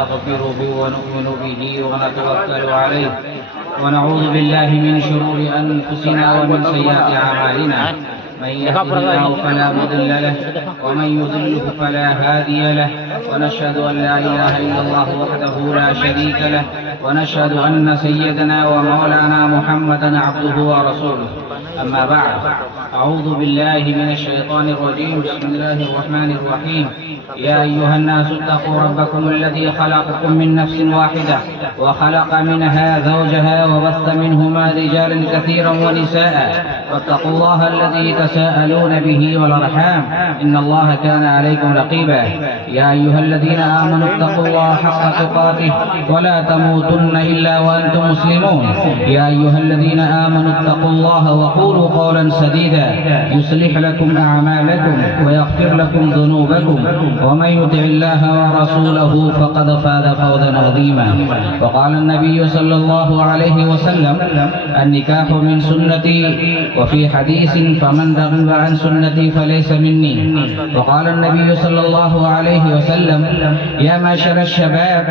نستغفره ونؤمن به ونتوكل عليه ونعوذ بالله من شرور أنفسنا ومن سيئات أعمالنا. من يهده الله فلا مضل له ومن يضلل فلا هادي له، ونشهد أن لا إله إلا الله وحده لا شريك له، ونشهد أن سيدنا ومولانا محمدا عبده ورسوله. أما بعد، أعوذ بالله من الشيطان الرجيم. بسم الله الرحمن الرحيم. يا أيها الناس اتقوا ربكم الذي خلقكم من نفس واحدة وخلق منها زوجها وبث منهما رجالا كثيرا ونساء، واتقوا الله الذي تساءلون به والأرحام إن الله كان عليكم رقيبا. يا أيها الذين آمنوا اتقوا الله حق تقاته ولا تموتن إلا وأنتم مسلمون. يا أيها الذين آمنوا اتقوا الله وقولوا قولا سديدا يصلح لكم أعمالكم ويغفر لكم ذنوبكم، ومن يطع الله ورسوله فقد فاز فوزا عظيما. وقال النبي صلى الله عليه وسلم: النكاح من سنتي، وفي حديث: فمن رغب عن سنتي فليس مني. وقال النبي صلى الله عليه وسلم: يا معشر الشباب،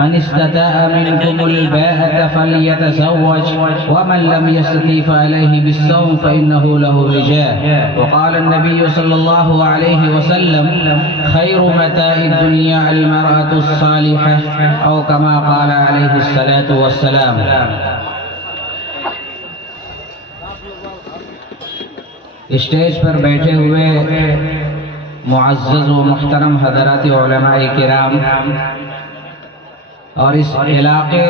من استطاع منكم الباءة فليتزوج، ومن لم يستطع فعليه بالصوم فإنه له وجاء. وقال النبي صلى الله عليه وسلم: خير متاع الدنيا المرأة الصالحة، أو كما قال عليه الصلاة والسلام. اسٹیج پر بیٹھے ہوئے معزز و محترم حضرات علماء کرام اور اس علاقے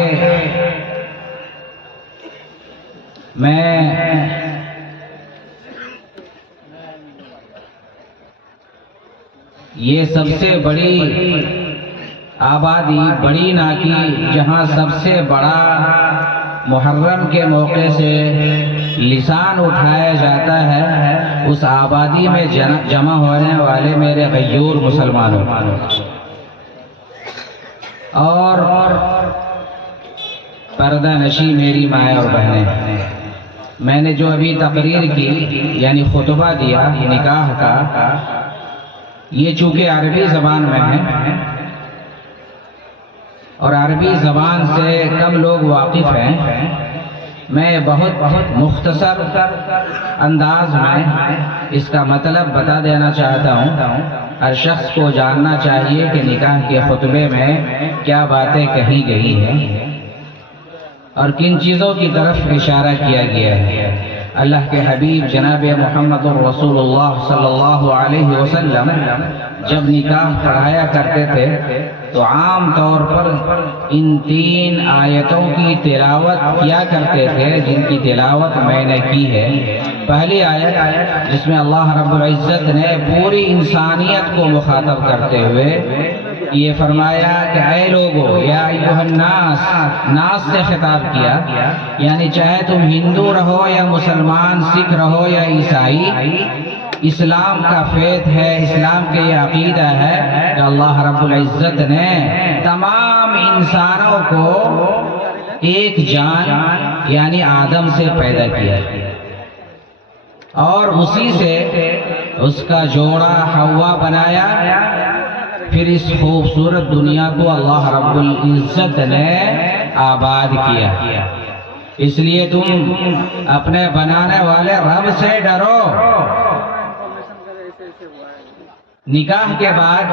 میں یہ سب سے بڑی آبادی بڑی ناکی، جہاں سب سے بڑا محرم کے موقع سے لسان اٹھایا جاتا ہے، اس آبادی میں جمع ہونے والے میرے غیور مسلمانوں اور پردہ نشی میری مائیں اور بہنیں، میں نے جو ابھی تقریر کی یعنی خطبہ دیا نکاح کا، یہ چونکہ عربی زبان میں ہے اور عربی زبان سے کم لوگ واقف ہیں، میں بہت مختصر انداز میں اس کا مطلب بتا دینا چاہتا ہوں. ہر شخص کو جاننا چاہیے کہ نکاح کے خطبے میں کیا باتیں کہی گئی ہیں اور کن چیزوں کی طرف اشارہ کیا گیا ہے. اللہ کے حبیب جناب محمد رسول اللہ صلی اللہ علیہ وسلم جب نکاح پڑھایا کرتے تھے تو عام طور پر ان 3 آیتوں کی تلاوت کیا کرتے تھے، جن کی تلاوت میں نے کی ہے. پہلی آیت جس میں اللہ رب العزت نے پوری انسانیت کو مخاطب کرتے ہوئے یہ فرمایا کہ اے لوگو، یا ایھا الناس، ناس سے خطاب کیا، یعنی چاہے تم ہندو رہو یا مسلمان، سکھ رہو یا عیسائی، اسلام کا فیض ہے، اسلام کے یہ عقیدہ ہے کہ اللہ رب العزت نے تمام انسانوں کو ایک جان یعنی آدم سے پیدا کیا اور اسی سے اس کا جوڑا حوا بنایا. پھر اس خوبصورت دنیا کو اللہ رب العزت نے آباد کیا. اس لیے تم اپنے بنانے والے رب سے ڈرو. نکاح کے بعد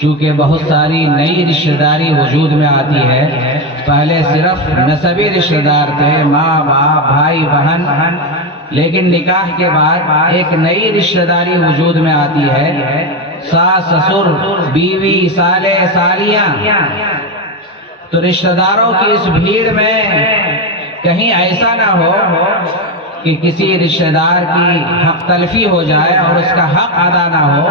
چونکہ بہت ساری نئی رشتہ داری وجود میں آتی ہے، پہلے صرف نسبی رشتہ دار تھے، ماں باپ بھائی بہن، لیکن نکاح کے بعد ایک نئی رشتہ داری وجود میں آتی ہے، ساس سسر بیوی سالے سالیاں. تو رشتہ داروں کی اس بھیڑ میں کہیں ایسا نہ ہو کہ کسی رشتہ دار کی حق تلفی ہو جائے اور اس کا حق ادا نہ ہو.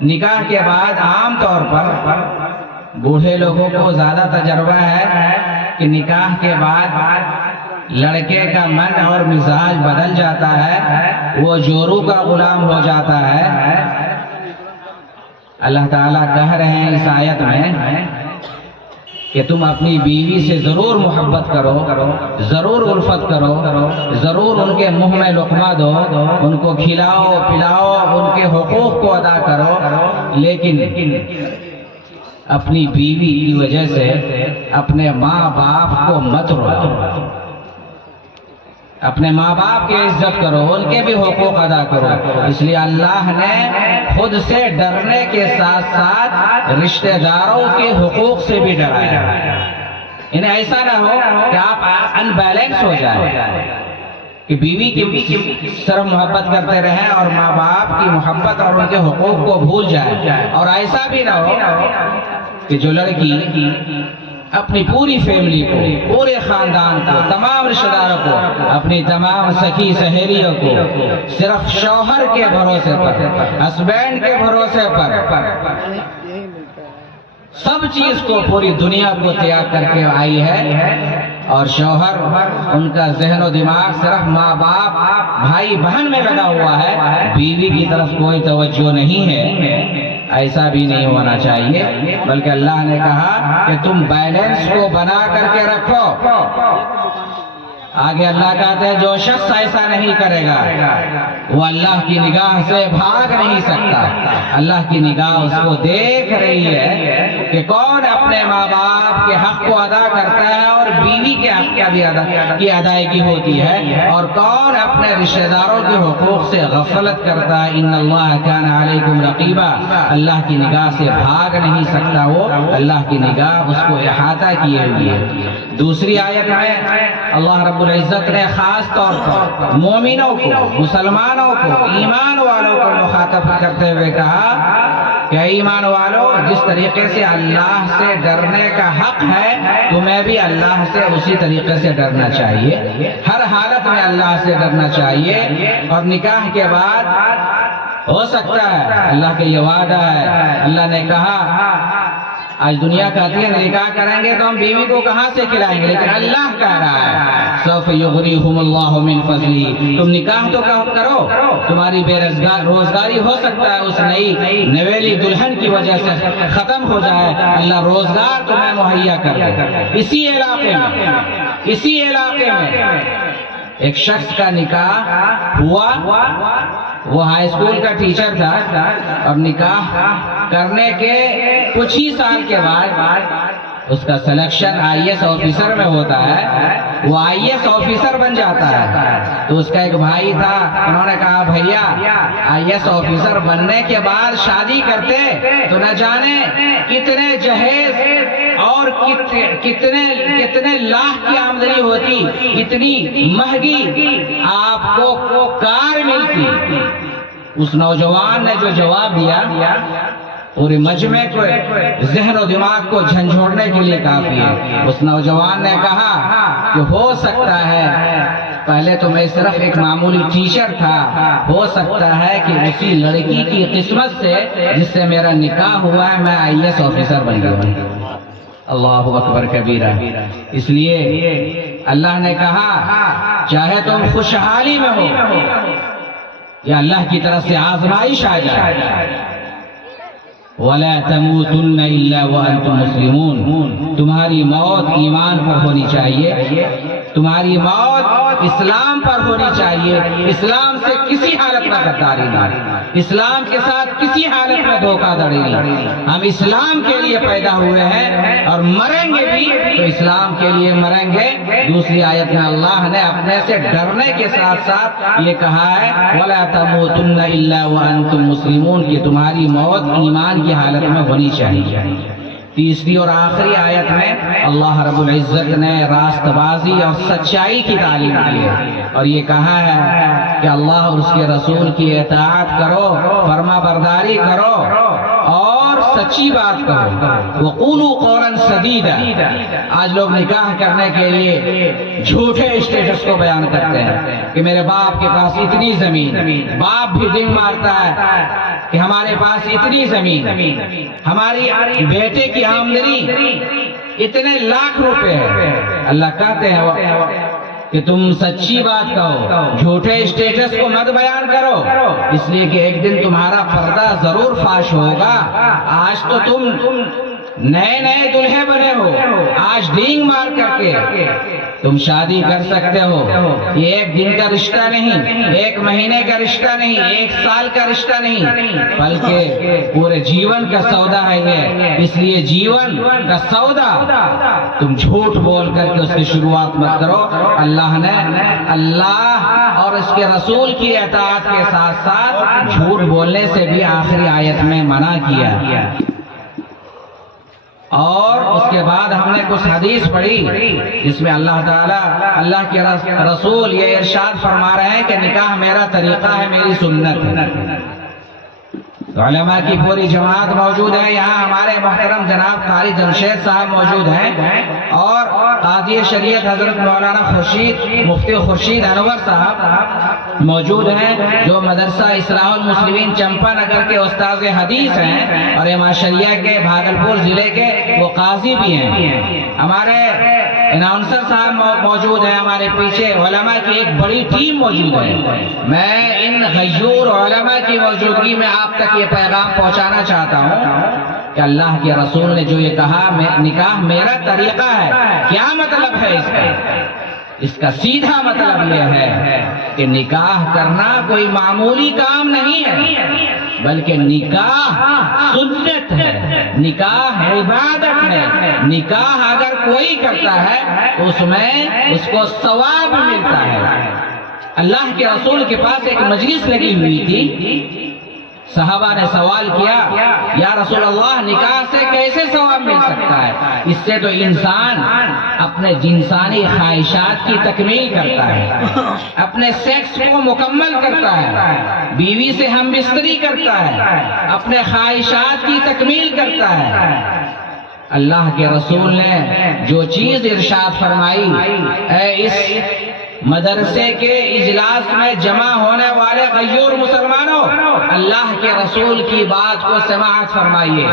نکاح کے بعد عام طور پر بوڑھے لوگوں کو زیادہ تجربہ ہے کہ نکاح کے بعد لڑکے کا من اور مزاج بدل جاتا ہے، وہ جورو کا غلام ہو جاتا ہے. اللہ تعالیٰ کہہ رہے ہیں اس آیت میں کہ تم اپنی بیوی سے ضرور محبت کرو، ضرور الفت کرو، ضرور ان کے منہ میں لقمہ دو، ان کو کھلاؤ پلاؤ، ان کے حقوق کو ادا کرو، لیکن اپنی بیوی کی وجہ سے اپنے ماں باپ کو مت روکو، اپنے ماں باپ کی عزت کرو، ان کے بھی حقوق ادا کرو۔ اس لیے اللہ نے خود سے ڈرنے کے ساتھ ساتھ رشتہ داروں کے حقوق سے بھی ڈرایا۔ انہیں ایسا نہ ہو کہ آپ ان بیلنس ہو جائیں کہ بیوی کی صرف محبت کرتے رہیں اور ماں باپ کی محبت اور ان کے حقوق کو بھول جائیں، اور ایسا بھی نہ ہو کہ جو لڑکی اپنی پوری فیملی کو، پورے خاندان کو، تمام رشتہ داروں کو، اپنی تمام سخی سہیلیوں کو صرف شوہر کے بھروسے پر، ہسبینڈ کے بھروسے پر سب چیز کو، پوری دنیا کو تیار کر کے آئی ہے، اور شوہر ان کا ذہن و دماغ صرف ماں باپ بھائی بہن میں لگا ہوا ہے، بیوی کی طرف کوئی توجہ نہیں ہے۔ ایسا بھی نہیں ہونا چاہیے، بلکہ اللہ نے کہا کہ تم بیلنس کو بنا کر کے رکھو۔ آگے اللہ کہتے ہیں جو شخص ایسا نہیں کرے گا وہ اللہ کی نگاہ سے بھاگ نہیں سکتا۔ اللہ کی نگاہ اس کو دیکھ رہی ہے کہ کون اپنے ماں باپ کے حق کو ادا کرتا ہے اور بیوی کے حق کی ادائیگی ہوتی ہے، اور کون اپنے رشتہ داروں کے حقوق سے غفلت کرتا ہے۔ ان اللہ کان علیکم رقیبا، اللہ کی نگاہ سے بھاگ نہیں سکتا وہ، اللہ کی نگاہ اس کو احاطہ کیے ہوئی ہے۔ دوسری آیت میں اللہ رب العزت نے خاص طور پر مومنوں کو، مسلمانوں کو، ایمان والوں کو مخاطب کرتے ہوئے کہا کہ ایمان والوں، جس طریقے سے اللہ سے ڈرنے کا حق ہے تمہیں بھی اللہ سے اسی طریقے سے ڈرنا چاہیے، ہر حالت میں اللہ سے ڈرنا چاہیے۔ اور نکاح کے بعد ہو سکتا ہے، اللہ کے یہ وعدہ ہے، اللہ نے کہا آج دنیا کہتی ہے نکاح کریں گے تو ہم بیوی کو کہاں سے کھلائیں گے، لیکن اللہ کہہ رہا ہے سوف یغنیہم اللہ من فضلہ، تم نکاح تو کرو، تمہاری بے روزگاری ہو سکتا ہے اس نئی نویلی دلہن کی وجہ سے ختم ہو جائے، اللہ روزگار تمہیں مہیا کر دے۔ اسی علاقے میں ایک شخص کا نکاح ہوا، وہ ہائی اسکول کا ٹیچر تھا، اور نکاح کرنے کے کچھ ہی سال کے بعد اس کا سلیکشن آئی ایس آفیسر میں ہوتا ہے، وہ آئی ایس آفیسر بن جاتا ہے۔ تو اس کا ایک بھائی تھا، انہوں نے کہا بھیا آئی ایس آفیسر بننے کے بعد شادی کرتے تو نہ جانے کتنے جہیز اور کتنے لاکھ کی آمدنی ہوتی، کتنی مہنگی آپ کو کار ملتی۔ اس نوجوان نے جو جواب دیا پورے مجمع کو ذہن و دماغ کو جھنجھوڑنے کے لیے کافی ہے۔ اس نوجوان نے کہا کہ ہو سکتا ہے پہلے تو میں صرف ایک معمولی ٹیچر تھا، ہو سکتا ہے کہ اسی لڑکی کی قسمت سے جس سے میرا نکاح ہوا ہے میں آئی ایس آفیسر بن گیا ہوں۔ اللہ اکبر کبیرہ۔ اس لیے اللہ نے کہا چاہے تم خوشحالی میں ہو یا اللہ کی طرف سے آزمائش آ جائے، وَلَا تَمُوتُنَّ إِلَّا وَأَنْتُمْ مُسْلِمُونَ، تمہاری موت ایمان پر ہونی چاہیے، تمہاری موت اسلام پر ہونی چاہیے، اسلام سے کسی حالت میں غداری نہیں، اسلام کے ساتھ کسی حالت میں دھوکہ دھڑی نہیں۔ ہم اسلام کے لیے پیدا ہوئے ہیں اور مریں گے بھی تو اسلام کے لیے مریں گے۔ دوسری آیت میں اللہ نے اپنے سے ڈرنے کے ساتھ ساتھ یہ کہا ہے وَلَا تَمُوتُنَّ إِلَّا وَأَنْتُمْ مُسْلِمُونَ، کہ تمہاری موت ایمان کی حالت میں ہونی چاہیے۔ تیسری اور آخری آیت میں اللہ رب العزت نے راست بازی اور سچائی کی تعلیم دی ہے، اور یہ کہا ہے کہ اللہ اور اس کے رسول کی اطاعت کرو، فرما برداری کرو اور سچی بات کہو، وَقُولُوا قَوْلًا سَدِيدًا۔ آج لوگ نکاح کرنے کے لیے جھوٹے اسٹیٹس کو بیان کرتے ہیں کہ میرے باپ کے پاس اتنی زمین، باپ بھی دن مارتا ہے کہ ہمارے پاس اتنی زمین، ہماری بیٹے کی آمدنی اتنے لاکھ روپے ہے۔ اللہ کہتے ہیں کہ تم سچی بات کہو، جھوٹے اسٹیٹس کو مت بیان کرو، اس لیے کہ ایک دن تمہارا پردہ ضرور فاش ہوگا۔ آج تو تم نئے دلہے بنے ہو، آج ڈینگ مار کر کے تم شادی کر سکتے ہو، یہ ایک دن کا رشتہ نہیں، ایک مہینے کا رشتہ نہیں، ایک سال کا رشتہ نہیں، بلکہ پورے جیون کا سودا ہے یہ۔ اس لیے جیون کا سودا تم جھوٹ بول کر کے اس کی شروعات مت کرو۔ اللہ نے اللہ اور اس کے رسول کی اطاعت کے ساتھ ساتھ جھوٹ بولنے سے بھی آخری آیت میں منع کیا۔ اور اس کے بعد ہم نے کچھ حدیث پڑھی جس میں اللہ تعالیٰ، اللہ کے رسول یہ ارشاد فرما رہے ہیں کہ نکاح میرا طریقہ ہے، میری سنت ہے۔ علماء کی پوری جماعت موجود ہے یہاں، ہمارے محترم جناب قاری جمشید صاحب موجود ہیں، اور قاضی شریعت حضرت مولانا مفتی خورشید انور صاحب موجود ہیں، جو مدرسہ اصلاح المسلمین چمپا نگر کے استاذ حدیث ہیں، اور امام شریعہ کے بھاگلپور ضلع کے وہ قاضی بھی ہیں۔ ہمارے اناؤنسر صاحب موجود ہیں، ہمارے پیچھے علماء کی ایک بڑی ٹیم موجود ہے۔ میں ان غیور علماء کی موجودگی میں آپ تک یہ پیغام پہنچانا چاہتا ہوں کہ اللہ کے رسول نے جو یہ کہا نکاح میرا طریقہ ہے، کیا مطلب ہے اس کا؟ اس کا سیدھا مطلب یہ ہے کہ نکاح کرنا کوئی معمولی کام نہیں ہے، بلکہ نکاح سنت ہے، نکاح عبادت ہے۔ نکاح اگر کوئی کرتا ہے تو اس میں اس کو ثواب ملتا ہے۔ اللہ کے رسول کے پاس ایک مجلس لگی ہوئی تھی، صحابہ نے سوال کیا یا رسول اللہ نکاح سے کیسے ثواب مل سکتا ہے؟ اس سے تو انسان اپنے جنسانی خواہشات کی تکمیل کرتا ہے، اپنے سیکس کو مکمل کرتا ہے، بیوی سے ہم بستری کرتا ہے، اپنے خواہشات کی تکمیل کرتا ہے۔ اللہ کے رسول نے جو چیز ارشاد فرمائی، اے اس مدرسے کے اجلاس میں جمع ہونے والے غیور مسلمانوں، اللہ کے رسول کی بات کو سماعت فرمائیے۔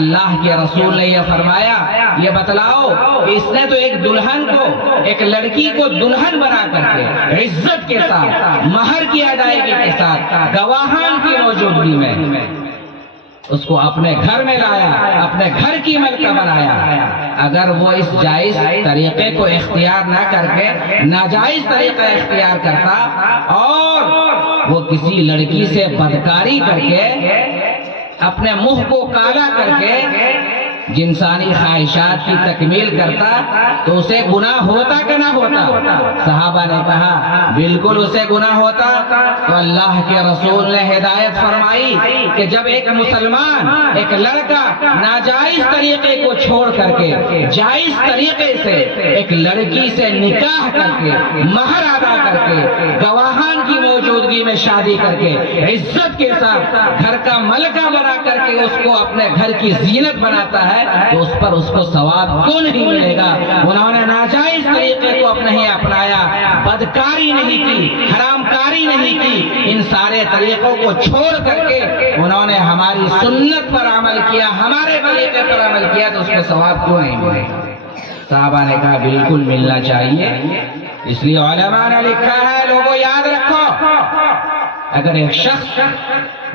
اللہ کے رسول نے یہ فرمایا، یہ بتلاؤ کہ اس نے تو ایک دلہن کو، ایک لڑکی کو دلہن بنا کر کے عزت کے ساتھ، مہر کی ادائیگی کے ساتھ، گواہان کی موجودگی میں اس کو اپنے گھر میں لایا، اپنے گھر کی ملکہ بنایا۔ اگر وہ اس جائز طریقے کو اختیار نہ کر کے ناجائز طریقہ اختیار کرتا اور وہ کسی لڑکی سے بدکاری کر کے اپنے منہ کو کالا کر کے جنسانی خواہشات کی تکمیل کرتا تو اسے گناہ ہوتا کہ نہ ہوتا؟ صحابہ نے کہا بالکل اسے گناہ ہوتا۔ تو اللہ کے رسول نے ہدایت فرمائی کہ جب ایک مسلمان، ایک لڑکا ناجائز طریقے کو چھوڑ کر کے جائز طریقے سے ایک لڑکی سے نکاح کر کے، مہر ادا کر کے، گواہان کی موجودگی میں شادی کر کے، عزت کے ساتھ گھر کا ملکہ بنا کر کے اس کو اپنے گھر کی زینت بناتا ہے، تو اس پر اس کو ثواب کیوں نہیں ملے گا؟ انہوں نے ناجائز طریقے کو نہیں اپنایا، بدکاری نہیں کی، حرام کاری نہیں کی، ان سارے طریقوں کو چھوڑ کر کے انہوں نے ہماری سنت پر عمل کیا، ہمارے طریقے پر عمل کیا، تو اس کو ثواب کیوں نہیں ملے گا؟ صحابہ نے کہا بالکل ملنا چاہیے۔ اس لیے علماء نے لکھا ہے، لوگوں یاد رکھو، اگر ایک شخص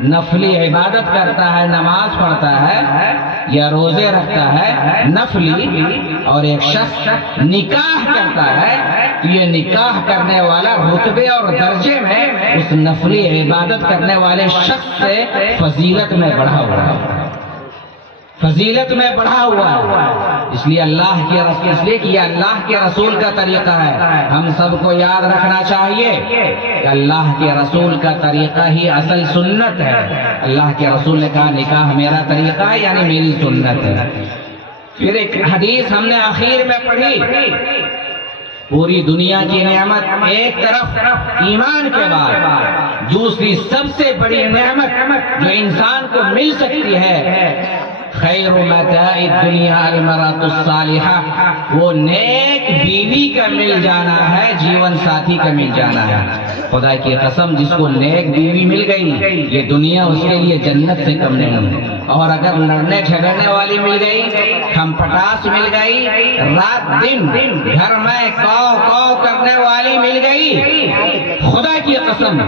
نفلی عبادت کرتا ہے، نماز پڑھتا ہے یا روزے رکھتا ہے نفلی، اور ایک شخص نکاح کرتا ہے، تو یہ نکاح کرنے والا رتبے اور درجے میں اس نفلی عبادت کرنے والے شخص سے فضیلت میں بڑھا ہوا ہے، فضیلت میں بڑھا ہوا ہے۔ اس لیے اللہ کے رسول، اس لیے کہ یہ اللہ کے رسول کا طریقہ ہے، ہم سب کو یاد رکھنا چاہیے کہ اللہ کے رسول کا طریقہ ہی اصل سنت ہے۔ اللہ کے رسول نے کہا نکاح میرا طریقہ ہے، یعنی میری سنت ہے۔ پھر ایک حدیث ہم نے آخر میں پڑھی، پوری دنیا کی نعمت ایک طرف ایمان کے بعد دوسری سب سے بڑی نعمت جو انسان کو مل سکتی ہے، خیر متاع الدنیا المرأۃ الصالحہ، وہ نیک بیوی کا مل جانا ہے، جیون ساتھی کا مل جانا ہے۔ خدا کی قسم جس کو نیک بیوی مل گئی یہ دنیا اس کے لیے جنت سے کم نہیں ہے، اور اگر لڑنے جھگڑنے والی مل گئی، ہم پٹاس مل گئی، رات دن گھر میں کو کرنے والی مل گئی، خدا کی قسم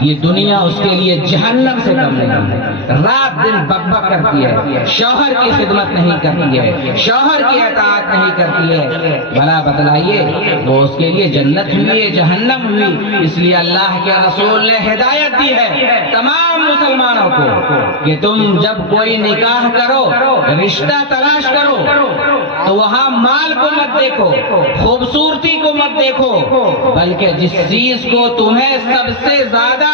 یہ دنیا اس کے لیے جہنم سے کم نہیں ہے۔ رات دن بک بک کرتی ہے، شوہر کی خدمت نہیں کرتی ہے، شوہر کی اطاعت نہیں کرتی ہے، بھلا بتلائیے وہ اس کے لیے جنت ہوئی ہے جہنم ہوئی؟ اس لیے اللہ کے رسول نے ہدایت دی ہے تمام مسلمانوں کو کہ تم جب کوئی نکاح کرو، رشتہ تلاش کرو، تو وہاں مال کو مت دیکھو، خوبصورتی کو مت دیکھو، بلکہ جس چیز کو تمہیں سب سے زیادہ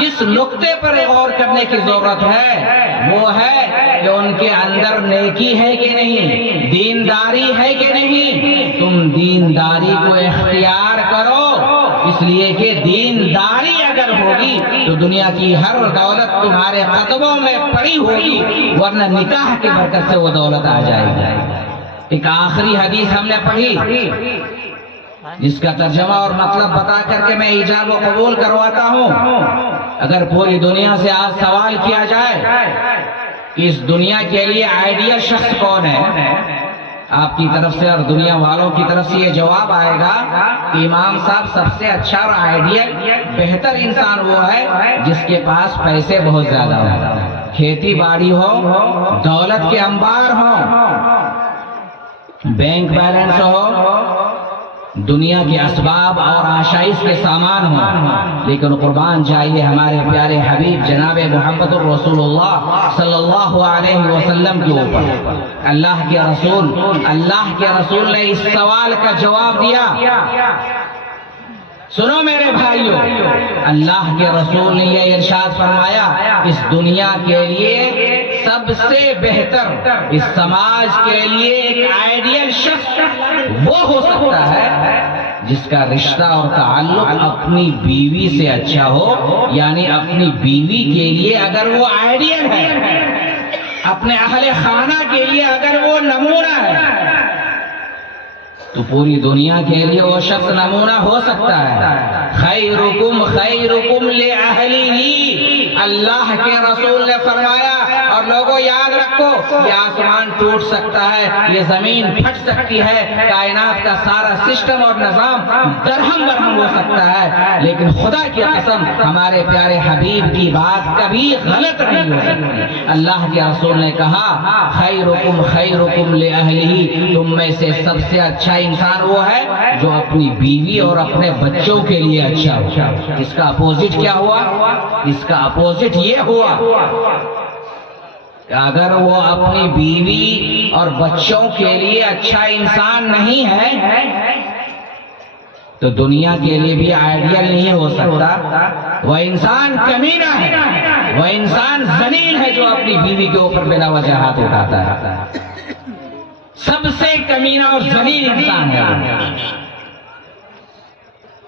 جس نقطے پر غور کرنے کی ضرورت ہے وہ ہے کہ ان کے اندر نیکی ہے کہ نہیں، دینداری ہے کہ نہیں۔ تم دینداری کو اختیار کرو، اس لیے کہ دینداری اگر ہوگی تو دنیا کی ہر دولت تمہارے قدموں میں پڑی ہوگی، ورنہ نکاح کی برکت سے وہ دولت آ جائے گی۔ ایک آخری حدیث ہم نے پڑھی جس کا ترجمہ اور مطلب بتا کر کے میں ایجاب و قبول کرواتا ہوں۔ اگر پوری دنیا سے آج سوال کیا جائے کہ اس دنیا کے لیے آئیڈیل شخص کون ہے، آپ کی طرف سے اور دنیا والوں کی طرف سے یہ جواب آئے گا کہ امام صاحب سب سے اچھا اور آئیڈیل بہتر انسان وہ ہے جس کے پاس پیسے بہت زیادہ ہو، کھیتی باڑی ہو، دولت کے انبار ہو، بینک بیلنس ہو، دنیا کے اسباب اور آشائش کے سامان ہوں، لیکن قربان جائیے ہمارے پیارے حبیب جناب محمد الرسول اللہ صلی اللہ علیہ وسلم کے اوپر اللہ کے رسول نے اس سوال کا جواب دیا۔ سنو میرے بھائیو، اللہ کے رسول نے یہ ارشاد فرمایا اس دنیا کے لیے سب سے بہتر، اس سماج کے لیے ایک آئیڈیل شخص وہ ہو سکتا ہے جس کا رشتہ اور تعلق اپنی بیوی سے اچھا ہو، یعنی اپنی بیوی کے لیے اگر وہ آئیڈیل ہے، اپنے اہل خانہ کے لیے اگر وہ نمونہ ہے، تو پوری دنیا کے لیے وہ شخص نمونہ ہو سکتا ہے۔ خیرکم خیرکم لأہلہ، اللہ کے رسول نے فرمایا۔ اور لوگوں یاد رکھو، یہ آسمان ٹوٹ سکتا ہے، یہ زمین پھٹ سکتی ہے، کائنات کا سارا سسٹم اور نظام درہم برہم ہو سکتا ہے، لیکن خدا کی قسم ہمارے پیارے حبیب کی بات کبھی غلط نہیں ہو سکتی۔ اللہ کے رسول نے کہا خیرکم خیرکم لأہلہ، تم میں سے سب سے اچھا انسان وہ ہے جو اپنی بیوی اور اپنے بچوں کے لیے اچھا ہو۔ اس کا اپوزٹ کیا ہوا؟ اس کا اپوزٹ یہ ہوا کہ اگر وہ اپنی بیوی اور بچوں کے لیے اچھا انسان نہیں ہے تو دنیا کے لیے بھی آئیڈیل نہیں ہو سکتا۔ وہ انسان کمینہ ہے، وہ انسان ذلیل ہے جو اپنی بیوی کے اوپر بلا وجہ ہاتھ اٹھاتا ہے۔ سب سے کمینہ اور ذلیل انسان ہے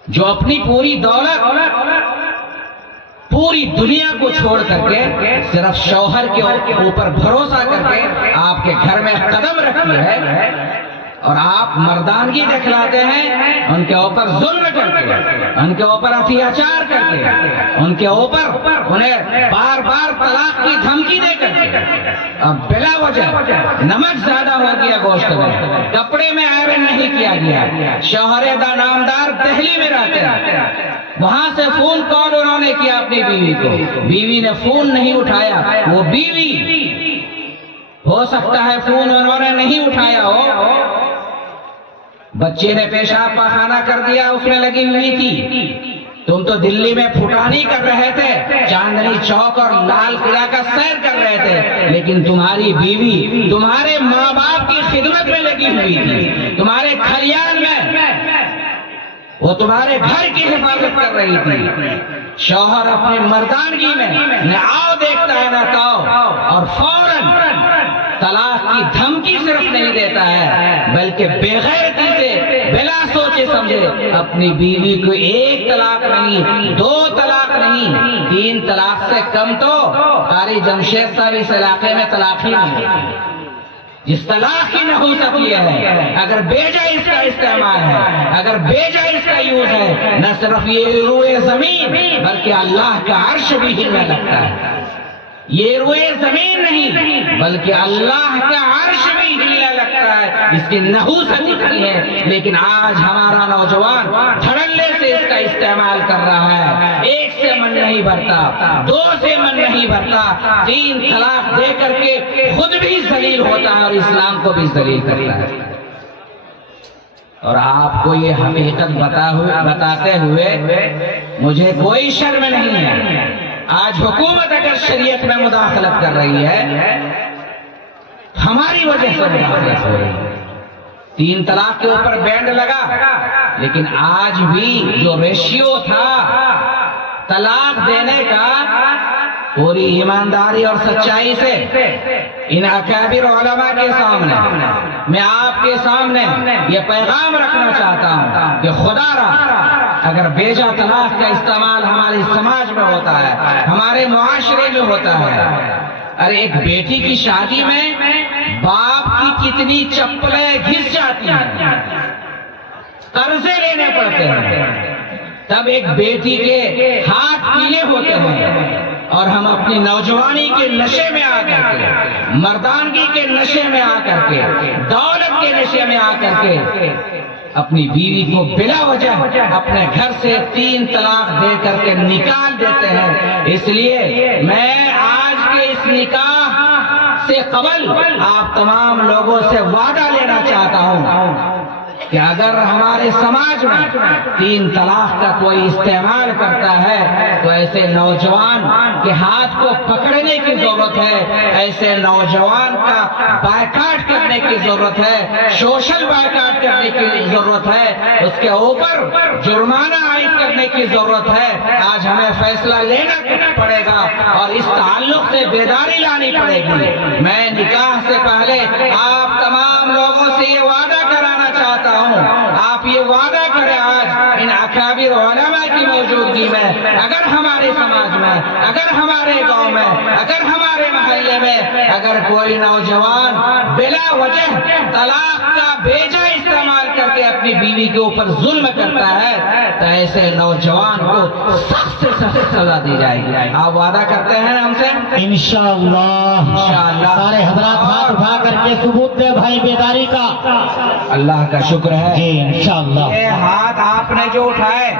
جو اپنی پوری دولت، پوری دنیا کو چھوڑ کر کے صرف شوہر کے اوپر بھروسہ کر کے آپ کے گھر میں قدم رکھتی ہے، اور آپ مردانگی دکھلاتے ہیں ان کے اوپر ظلم کرتے ہیں، ان کے اوپر اتیاچار کرتے ہیں، ان کے اوپر انہیں بار بار طلاق کی دھمکی دے کرتے ہیں، اور بلا وجہ نمک زیادہ ہو گیا گوشت میں، کپڑے میں آئرن نہیں کیا گیا، شوہر دا نامدار دہلی میں رہتے ہیں، وہاں سے فون کال انہوں نے کیا اپنی بیوی کو، بیوی نے فون نہیں اٹھایا، وہ بیوی ہو سکتا ہے فون انہوں نے نہیں اٹھایا ہو، بچے نے پیشاب پاخانہ کر دیا، اس میں لگی ہوئی تھی، تم تو دلی میں پھٹانی کر رہے تھے، چاندنی چوک اور لال قلعہ کا سیر کر رہے تھے، لیکن تمہاری بیوی تمہارے ماں باپ کی خدمت میں لگی ہوئی تھی، تمہارے کھلیان میں وہ تمہارے گھر کی حفاظت کر رہی تھی۔ شوہر اپنی مردانگی میں نہ آؤ دیکھتا ہے نہ تاؤ، اور فوراً طلاق کی دھمکی صرف نہیں دیتا ہے بلکہ بغیرتی سے بلا سوچے سمجھے اپنی بیوی کو 1 طلاق نہیں، 2 طلاق نہیں، 3 طلاق سے کم تو قاری جمشید صاحب اس علاقے میں طلاق ہی نہیں، جس طلاق کی نحوست یہ ہے، اگر بیجا اس کا استعمال ہے، اگر بیجا اس کا یوز ہے، نہ صرف یہ روئے زمین بلکہ اللہ کا عرش بھی ہلنے لگتا ہے۔ یہ روئے زمین نہیں بلکہ اللہ کا عرش بھی ہلنے لگتا ہے، اس کی نحوست اتنی ہے۔ لیکن آج ہمارا نوجوان دھڑلے سے اس کا استعمال کر رہا ہے، ایک سے من نہیں بھرتا، دو سے من نہیں بھرتا، 3 طلاق دے کر کے خود بھی ذلیل ہوتا ہے اور اسلام کو بھی ذلیل کرتا ہے۔ اور آپ کو یہ حقیقت بتاتے ہوئے مجھے کوئی شرم نہیں ہے۔ آج حکومت اگر شریعت میں مداخلت کر رہی ہے، ہماری وجہ سے مداخلت ہو رہی ہے۔ 3 طلاق کے اوپر بینڈ لگا، لیکن آج بھی جو ریشیو تھا طلاق دینے کا، پوری ایمانداری اور سچائی سے ان اکابر علماء کے سامنے میں آپ کے سامنے یہ پیغام رکھنا چاہتا ہوں کہ خدا را اگر بیجا طلاق کا استعمال ہمارے سماج میں ہوتا ہے، ہمارے معاشرے میں ہوتا ہے، ارے ایک بیٹی کی شادی میں باپ کی کتنی چپلیں گھس جاتی ہیں، قرضے لینے پڑتے ہیں، تب ایک بیٹی کے ہاتھ پیلے ہوتے ہیں، اور ہم اپنی نوجوانی کے نشے میں آ کر کے، مردانگی کے نشے میں آ کر کے، دولت کے نشے میں آ کر کے اپنی بیوی کو بلا وجہ اپنے گھر سے 3 طلاق دے کر کے نکال دیتے ہیں۔ اس لیے میں آج کے اس نکاح سے قبل آپ تمام لوگوں سے وعدہ لینا چاہتا ہوں کہ اگر ہمارے سماج میں 3 طلاق کا کوئی استعمال کرتا ہے تو ایسے نوجوان کے ہاتھ کو پکڑنے کی ضرورت ہے، ایسے نوجوان کا بائیکاٹ کرنے کی ضرورت ہے، سوشل بائیکاٹ کرنے کی ضرورت ہے، اس کے اوپر جرمانہ عائد کرنے کی ضرورت ہے۔ آج ہمیں فیصلہ لینا پڑے گا اور اس تعلق سے بیداری لانی پڑے گی۔ میں نکاح سے پہلے آپ تمام لوگوں سے یہ وعدہ کرانا چاہتا ہوں، آپ یہ وعدہ کریں آج ان اکابر علماء کی موجودگی میں، اگر ہمارے سماج میں، اگر ہمارے گاؤں میں، اگر ہمارے محلے میں اگر کوئی نوجوان بلا وجہ طلاق کا بیجا استعمال کر کے اپنی بیوی کے اوپر ظلم کرتا ہے تو ایسے نوجوان کو سخت سے سخت سزا دی جائے گی۔ آپ وعدہ کرتے ہیں ہم سے؟ انشاءاللہ سارے حضرات ہاتھ اٹھا کر کے ثبوت دے بھائی بیداری کا۔ اللہ کا شکر ہے جی انشاءاللہ۔ یہ ہاتھ آپ نے جو اٹھائے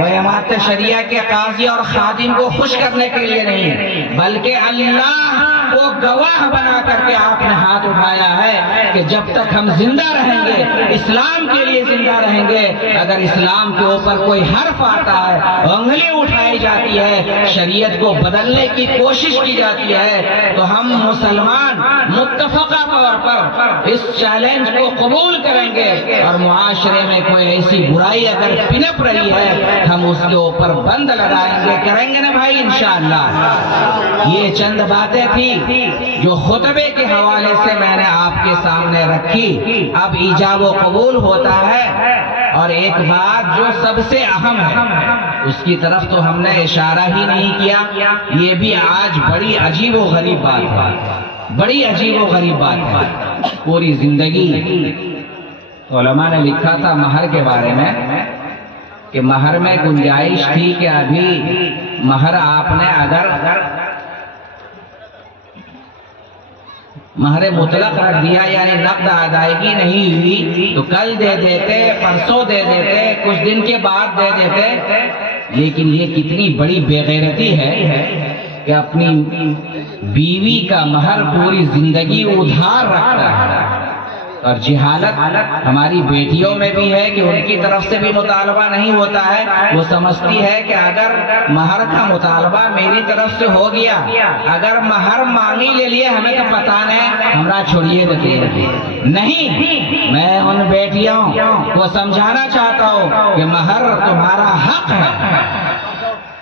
وہ جماعت شریعہ کے قاضی اور خادم کو خوش کرنے کے لیے نہیں، بلکہ اللہ کو گواہ بنا کر کے آپ نے ہاتھ اٹھایا ہے کہ جب تک ہم زندہ رہیں گے، اسلام کے لیے زندہ رہیں گے، اگر اسلام کے اوپر کوئی حرف آتا ہے، انگلی اٹھائی جاتی ہے، شریعت کو بدلنے کی کوشش کی جاتی ہے، تو ہم مسلمان متفقہ طور پر اس چیلنج کو قبول کریں گے، اور معاشرے میں کوئی ایسی برائی اگر پنپ رہی ہے ہم اس کے اوپر بند لگائیں گے، کریں گے نا بھائی انشاءاللہ۔ یہ چند باتیں تھی جو خطبے کے حوالے سے میں نے آپ کے سامنے رکھی۔ اب ایجاب و قبول ہوتا ہے، اور ایک بات جو سب سے اہم ہے اس کی طرف تو ہم نے اشارہ ہی نہیں کیا، یہ بھی آج بڑی عجیب و غریب بات ہے، بڑی عجیب و غریب بات ہے۔ پوری زندگی علماء نے لکھا تھا مہر کے بارے میں کہ مہر میں گنجائش تھی کہ ابھی مہر آپ نے اگر مہر مطلق رکھ دیا یعنی نقد ادائیگی نہیں ہوئی تو کل دے دیتے، پرسوں دے دیتے، کچھ دن کے بعد دے دیتے، لیکن یہ کتنی بڑی بے غیرتی ہے کہ اپنی بیوی کا مہر پوری زندگی ادھار رکھتا ہے۔ اور جہالت ہماری بیٹیوں میں بھی ہے کہ ان کی طرف سے بھی مطالبہ نہیں ہوتا ہے، وہ سمجھتی ہے کہ اگر مہر کا مطالبہ میری طرف سے ہو گیا، اگر مہر مانگی لے لیے ہمیں تو پتہ نہیں، ہمارا چھوڑیے دیتے نہیں۔ میں ان بیٹیوں کو سمجھانا چاہتا ہوں کہ مہر تمہارا حق ہے،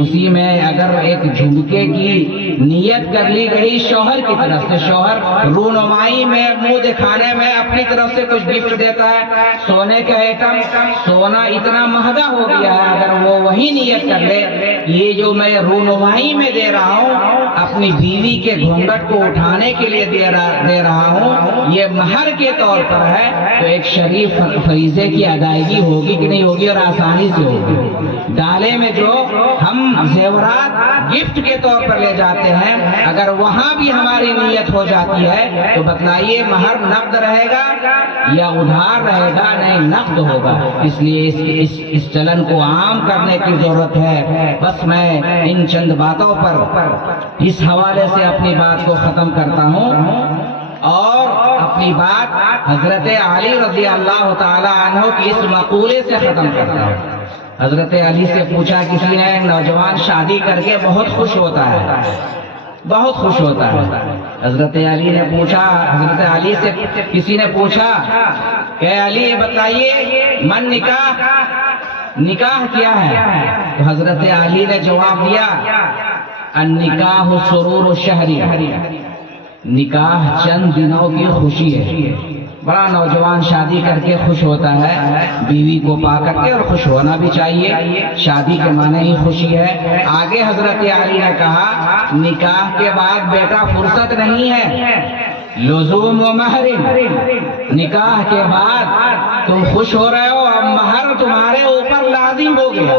اسی میں اگر ایک جھمکے کی نیت کر لی گئی شوہر کی طرف سے، شوہر رونمائی میں منہ دکھانے میں اپنی طرف سے کچھ گفٹ دیتا ہے، سونے کا ایٹم، سونا اتنا مہنگا ہو گیا ہے، اگر وہ وہی نیت کر لے یہ جو میں رونمائی میں دے رہا ہوں اپنی بیوی کے گھونگھٹ کو اٹھانے کے لیے دے رہا ہوں، یہ مہر کے طور پر ہے، تو ایک شریف فریضے کی ادائیگی ہوگی کہ نہیں ہوگی، اور آسانی سے ہوگی۔ ڈالے میں جو ہم زیورات گفٹ کے طور پر لے جاتے ہیں، اگر وہاں بھی ہماری نیت ہو جاتی ہے تو بتلائیے مہر نقد رہے گا یا ادھار رہے گا؟ نہیں، نقد ہوگا۔ اس لیے اس چلن کو عام کرنے کی ضرورت ہے۔ بس میں ان چند باتوں پر اس حوالے سے اپنی بات کو ختم کرتا ہوں، اور اپنی بات حضرت علی رضی اللہ تعالی عنہ کی اس مقولے سے ختم کرتا ہوں۔ حضرت علی سے پوچھا کسی نے، نوجوان شادی کر کے بہت خوش ہوتا ہے، بہت خوش ہوتا ہے۔ حضرت علی نے پوچھا، حضرت علی سے کسی نے پوچھا کہ علی یہ بتائیے من نکاح کیا ہے؟ تو حضرت علی نے جواب دیا، النکاح سرور الشہری، نکاح چند دنوں کی خوشی ہے۔ بڑا نوجوان شادی کر کے خوش ہوتا ہے، بیوی کو پا کر کے، اور خوش ہونا بھی چاہیے، شادی کے معنی ہی خوشی ہے۔ آگے حضرت علی نے کہا نکاح کے بعد بیٹا فرصت نہیں ہے، لزوم و مہر، نکاح کے بعد تم خوش ہو رہے ہو، اب مہر تمہارے اوپر لازم ہو گیا۔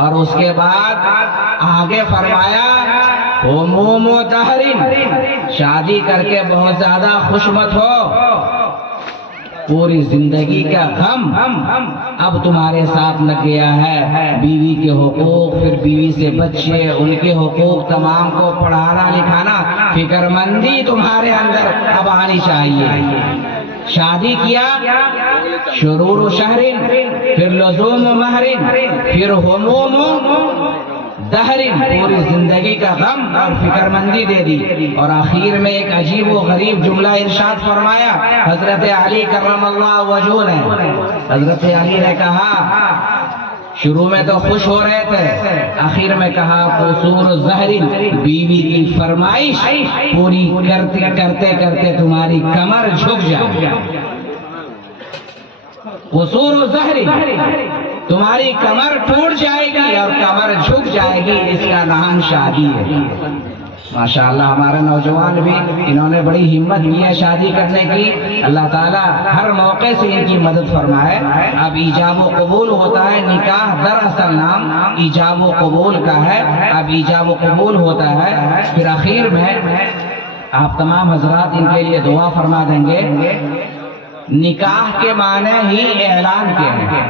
اور اس کے بعد آگے فرمایا ہموم و دہر، شادی کر کے بہت زیادہ خوش مت ہو، پوری زندگی کا غم اب تمہارے ساتھ لگ گیا ہے، بیوی کے حقوق، پھر بیوی سے بچے، ان کے حقوق تمام کو پڑھانا لکھانا، فکر مندی تمہارے اندر اب آنی چاہیے۔ شادی کیا، شرور و شہرین، پھر لزوم و مہرین، پھر ہموم و دہرین، پوری زندگی کا غم اور فکر مندی دے دی، اور آخر میں ایک عجیب و غریب جملہ ارشاد فرمایا حضرت علی کرم اللہ وجہہ نے۔ حضرت علی نے کہا شروع میں تو خوش ہو رہے تھے، آخر میں کہا قصور زہرین، بیوی کی فرمائش پوری کرتے کرتے تمہاری کمر جھک جائے، قصور زہرین، تمہاری کمر ٹوٹ جائے گی اور کمر جھک جائے گی، اس کا نام شادی ہے۔ ماشاءاللہ ہمارے نوجوان بھی انہوں نے بڑی ہمت کی ہے شادی کرنے کی، اللہ تعالیٰ ہر موقع سے ان کی مدد فرمائے۔ اب ایجاب و قبول ہوتا ہے، نکاح دراصل نام ایجاب و قبول کا ہے، اب ایجاب و قبول ہوتا ہے، پھر آخر میں آپ تمام حضرات ان کے لیے دعا فرما دیں گے۔ نکاح کے معنی ہی اعلان کے ہیں،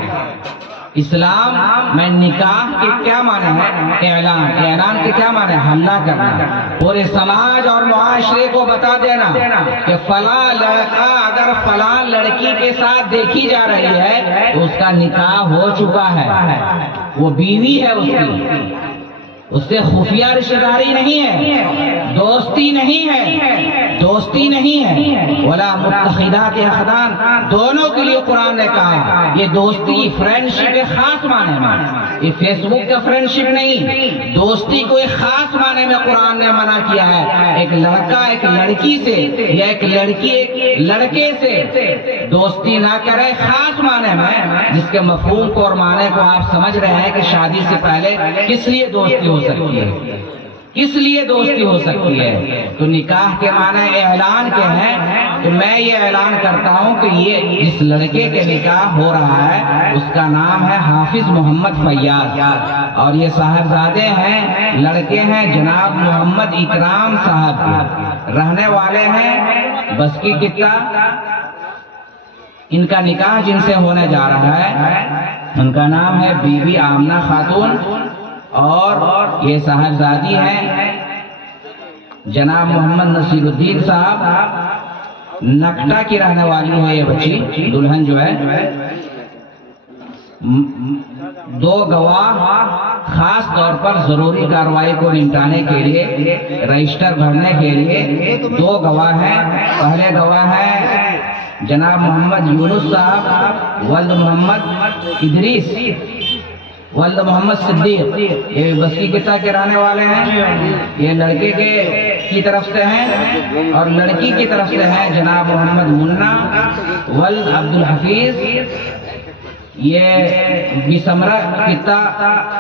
اسلام میں نکاح کے کیا معنی ہے؟ اعلان، اعلان کے کیا معنی ہے؟ حلہ کرنا، پورے سماج اور معاشرے کو بتا دینا کہ فلاں لڑکا اگر فلاں لڑکی کے ساتھ دیکھی جا رہی ہے تو اس کا نکاح ہو چکا ہے، وہ بیوی ہے اس کی، اس سے خفیہ رشتہ داری نہیں ہے، دوستی نہیں ہے، دوستی نہیں ہے، ولا متخذات اخدان، دونوں کے لیے قرآن نے کہا یہ دوستی فرینڈشپ کے خاص معنی میں، یہ فیس بک کا فرینڈشپ نہیں، دوستی کو ایک خاص معنی میں قرآن نے منع کیا ہے۔ ایک لڑکا ایک لڑکی سے یا ایک لڑکی ایک لڑکے سے دوستی نہ کرے، خاص معنی میں، جس کے مفہوم کو اور معنی کو آپ سمجھ رہے ہیں کہ شادی سے پہلے کس لیے دوستی ہو سکتی ہے، کس لیے دوستی ہو سکتی ہے، تو نکاح کے معنی اعلان کے ہیں۔ تو میں یہ اعلان کرتا ہوں کہ یہ جس لڑکے کے نکاح ہو رہا ہے اس کا نام ہے حافظ محمد فیاض، اور یہ صاحبزادے ہیں، لڑکے ہیں جناب محمد اکرام صاحب کے، رہنے والے ہیں بس کی قطع۔ ان کا نکاح جن سے ہونے جا رہا ہے ان کا نام ہے بی بی آمنہ خاتون، اور یہ صاحبزادی ہیں جناب محمد نصیر الدین صاحب، نکٹا کی رہنے والی ہے یہ بچی، دلہن جو ہے۔ دو گواہ خاص طور پر ضروری کارروائی کو نمٹانے کے لیے، رجسٹر بھرنے کے لیے دو گواہ ہیں۔ پہلے گواہ ہے جناب محمد یونس صاحب ولد محمد ادریس، ولد محمد صدیق، یہ بسکی قطع کے رہنے والے ہیں، یہ لڑکے کی طرف سے ہیں، اور لڑکی کی طرف سے ہیں جناب محمد منا ولد عبد الحفیظ، یہ بسمرہ قطع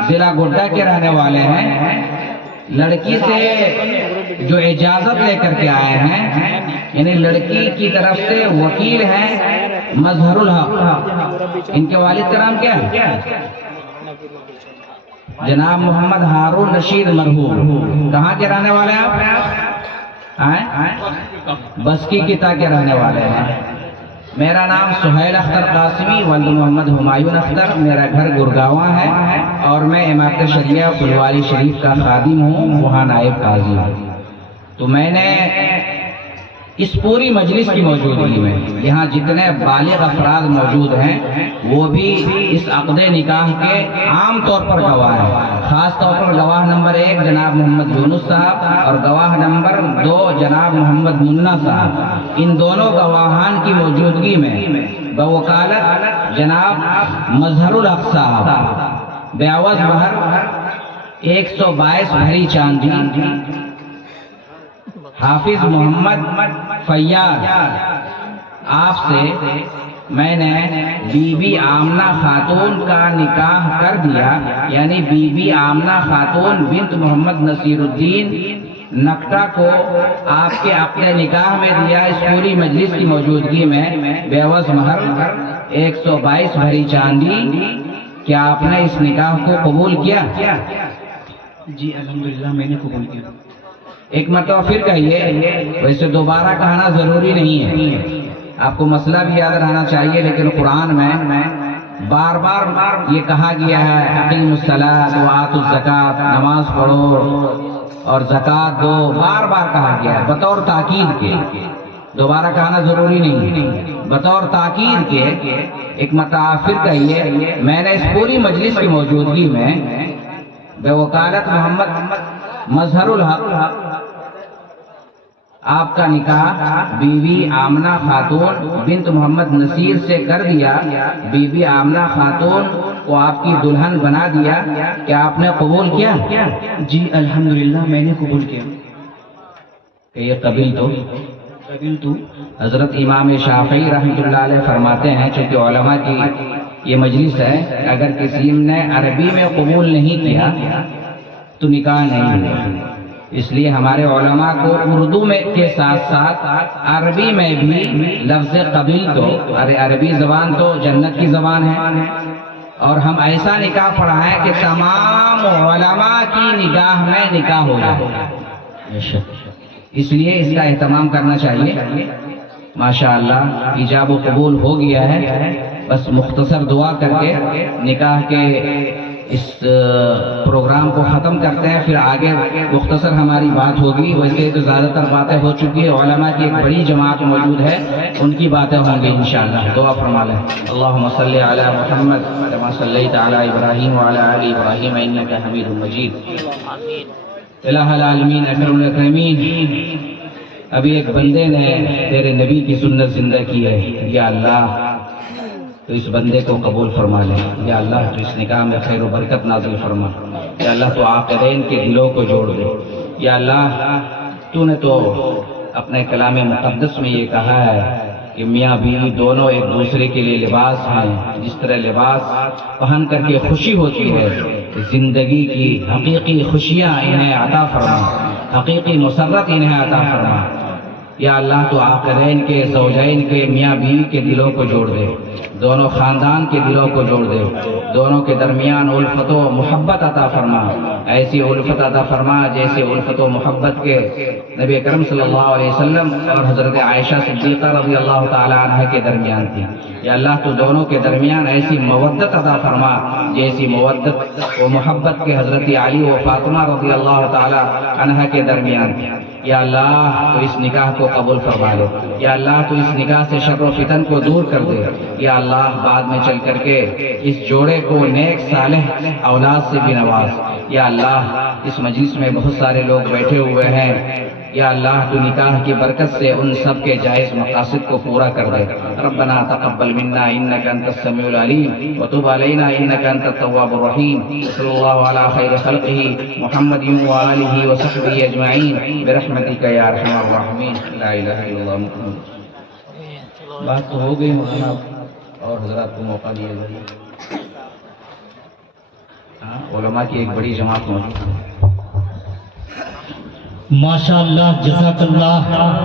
ضلع گوڈا کے رہنے والے ہیں۔ لڑکی سے جو اجازت لے کر کے آئے ہیں، یعنی لڑکی کی طرف سے وکیل ہیں مظہر الحق، ان کے والد کا نام کیا ہے؟ جناب محمد ہارون رشید مرحوم۔ کہاں کے رہنے والے ہیں آپ؟ بسکی قطع کے رہنے والے ہیں۔ میرا نام سہیل اختر قاسمی ولد محمد ہمایون اختر، میرا گھر گرگاواں ہے، اور میں امارت شریعہ پھلواری شریف کا خادم ہوں، وہاں نائب قاضی ہوں۔ تو میں نے اس پوری مجلس کی موجودگی میں یہاں جتنے بالغ افراد موجود ہیں وہ بھی اس عقد نکاح کے عام طور پر گواہ ہیں، خاص طور پر گواہ نمبر 1 جناب محمد یونس صاحب اور گواہ نمبر 2 جناب محمد منا صاحب۔ ان دونوں گواہان کی موجودگی میں بوکالت جناب مظہر الحق صاحب بیعوض مہر 122 بھری چاندی حافظ محمد فیاض آپ سے میں نے بی بی آمنہ خاتون کا نکاح کر دیا، یعنی بی بی آمنہ خاتون بنت محمد نصیر الدین نکٹا کو آپ کے عقد نکاح میں دیا۔ اس پوری مجلس کی موجودگی میں بیعوض مہر 122 بھری چاندی۔ کیا آپ نے اس نکاح کو قبول کیا؟ جی الحمدللہ میں نے قبول کیا۔ ایک مرتبہ پھر کہیے، ویسے دوبارہ کہنا ضروری نہیں ہے، آپ کو مسئلہ بھی یاد رہنا چاہیے، لیکن قرآن میں بار بار یہ کہا گیا ہے اقیموا الصلاۃ وآتوا الزکاۃ، نماز پڑھو اور زکوٰۃ دو، بار بار کہا گیا ہے بطور تاکید کے، دوبارہ کہنا ضروری نہیں ہے، بطور تاکید کے ایک مرتبہ پھر کہیے، میں نے اس پوری مجلس کی موجودگی میں بوکالت محمد مظہر الحق آپ کا نکاح بی بی آمنہ خاتون بنت محمد نصیر سے کر دیا، بی بی آمنہ خاتون کو آپ کی دلہن بنا دیا۔ کیا آپ نے قبول کیا؟ جی الحمدللہ میں نے قبول کیا۔ کہ یہ قبیل تو حضرت امام شافعی رحمۃ اللہ علیہ فرماتے ہیں، چونکہ علماء کی یہ مجلس ہے، اگر کسی نے عربی میں قبول نہیں کیا تو نکاح نہیں ہوا۔ اس لیے ہمارے علماء کو اردو میں کے ساتھ ساتھ عربی میں بھی لفظ قبیل تو، عربی زبان تو جنت کی زبان ہے، اور ہم ایسا نکاح پڑھائیں کہ تمام علماء کی نگاہ میں نکاح ہو جائے، اس لیے اس کا اہتمام کرنا چاہیے۔ ماشاءاللہ ایجاب و قبول ہو گیا ہے، بس مختصر دعا کر کے نکاح کے اس پروگرام کو ختم کرتے ہیں، پھر آگے مختصر ہماری بات ہوگی۔ ویسے تو زیادہ تر باتیں ہو چکی ہے، علماء کی ایک بڑی جماعت موجود ہے، ان کی باتیں ہوں گی انشاءاللہ۔ دعا فرما لیں۔ اللہم صلی علی محمد کما صلیت علی ابراہیم وعلی آل ابراہیم انک حمید مجید۔ الہ العالمین اکرم الاکرمین، ابھی ایک بندے نے تیرے نبی کی سنت زندہ کی ہے، یا اللہ تو اس بندے کو قبول فرما لے، یا اللہ تو اس نکاح میں خیر و برکت نازل فرما، یا اللہ تو عاقدین کے دلوں کو جوڑ دے، یا اللہ تو نے تو اپنے کلام مقدس میں یہ کہا ہے کہ میاں بیوی دونوں ایک دوسرے کے لیے لباس ہیں، جس طرح لباس پہن کر کے خوشی ہوتی ہے، زندگی کی حقیقی خوشیاں انہیں عطا فرما، حقیقی مسرت انہیں عطا فرما۔ یا اللہ تو عاقدین کے زوجین کے میاں بیوی کے دلوں کو جوڑ دے، دونوں خاندان کے دلوں کو جوڑ دے، دونوں کے درمیان الفت و محبت عطا فرما، ایسی الفت عطا فرما جیسے الفت و محبت کے نبی اکرم صلی اللہ علیہ وسلم اور حضرت عائشہ صدیقہ رضی اللہ تعالی عنہ کے درمیان تھی۔ یا اللہ تو دونوں کے درمیان ایسی مودت عطا فرما جیسی مودت و محبت کے حضرت علی و فاطمہ رضی اللہ تعالی عنہ کے درمیان تھی۔ یا اللہ تو اس نکاح کو قبول فرما لے، یا اللہ تو اس نکاح سے شر و فتن کو دور کر دے، یا اللہ بعد میں چل کر کے اس جوڑے کو نیک صالح اولاد سے بھی نواز۔ یا اللہ اس مجلس میں بہت سارے لوگ بیٹھے ہوئے ہیں، یا اللہ تو نکاح کی برکت سے ان سب کے جائز مقاصد کو پورا کر دے. ربنا تقبل منا انك انت السميع العليم وتب علينا انك انت التواب الرحيم. صلی اللہ علی خیر خلقه محمد وآلہ وصحبہ اجمعین برحمتک یا ارحم الراحمین. لا الہ الا اللہ محمد. بات تو ہو گئی مولانا اور حضرات کو موقع دیا گیا. علماء کی ایک بڑی جماعت موجود ہے. ماشاءاللہ جزاک اللہ.